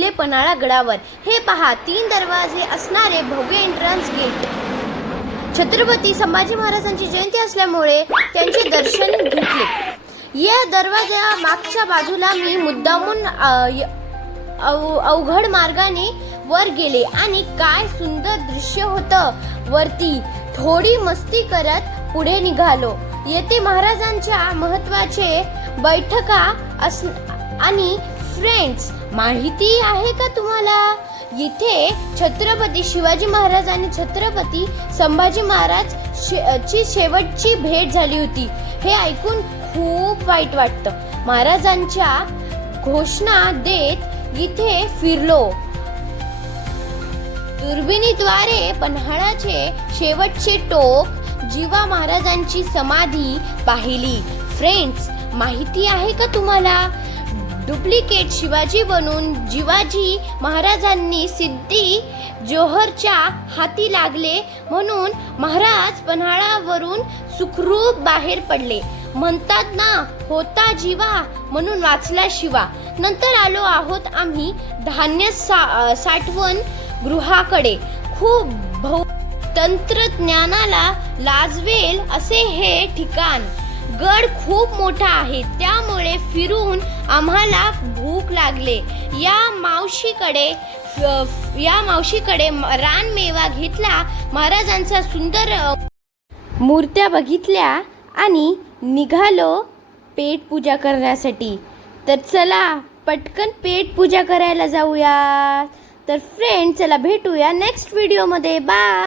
किल्ले पन्हाळा गडावर। हे पहा 3 दरवाजे असणारे भव्य एंट्रन्स गेट। छत्रपती संभाजी महाराजांची जयंती असल्यामुळे त्यांचे दर्शन घेतले। या दरवाजा मागच्या बाजूला मी मुद्दामून अवघड मार्गाने वर गेले आणि काय सुंदर दृश्य होतं। वरती थोडी मस्ती करत पुढे निघालो। येथे महाराजांच्या महत्त्वाचे बैठका आणि फ्रेंड्स माहिती आहे का तुम्हाला? येथे छत्रपती शिवाजी महाराज आणि छत्रपती संभाजी महाराज ची शेवटची भेट झाली होती। हे ऐकून खूप वाईट वाटतं। महाराजांच्या घोषणा देत इथे फिरलो। दुर्बिणीद्वारे पन्हाळाचे शेवटचे टोक जिवा महाराजांची समाधी पाहिली। फ्रेंड्स माहिती आहे का तुम्हाला? डुप्लिकेट शिवाजी बनून जिवाजी महाराजांनी सिद्धी जोहरच्या हाती लागले म्हणून महाराज पन्हाळावरून सुखरूप बाहेर पडले। म्हणतात ना, होता जिवा म्हणून वाचला शिवा। नंतर आलो आहोत आम्ही धान्य साठवण गृहाकडे। खूप तंत्रज्ञानाला लाजवेल असे हे ठिकाण। गड खूप मोठा आहे, त्यामुळे फिरून आम्हाला भूक लागले। या मावशीकडे रानमेवा घेतला, महाराजांचा सुंदर मूर्त्या बघितल्या आणि निघालो पेट पूजा करण्यासाठी। तर चला पटकन पेट पूजा करायला जाऊया। तर फ्रेंड चला भेटूया नेक्स्ट व्हिडिओ मध्ये। बाय।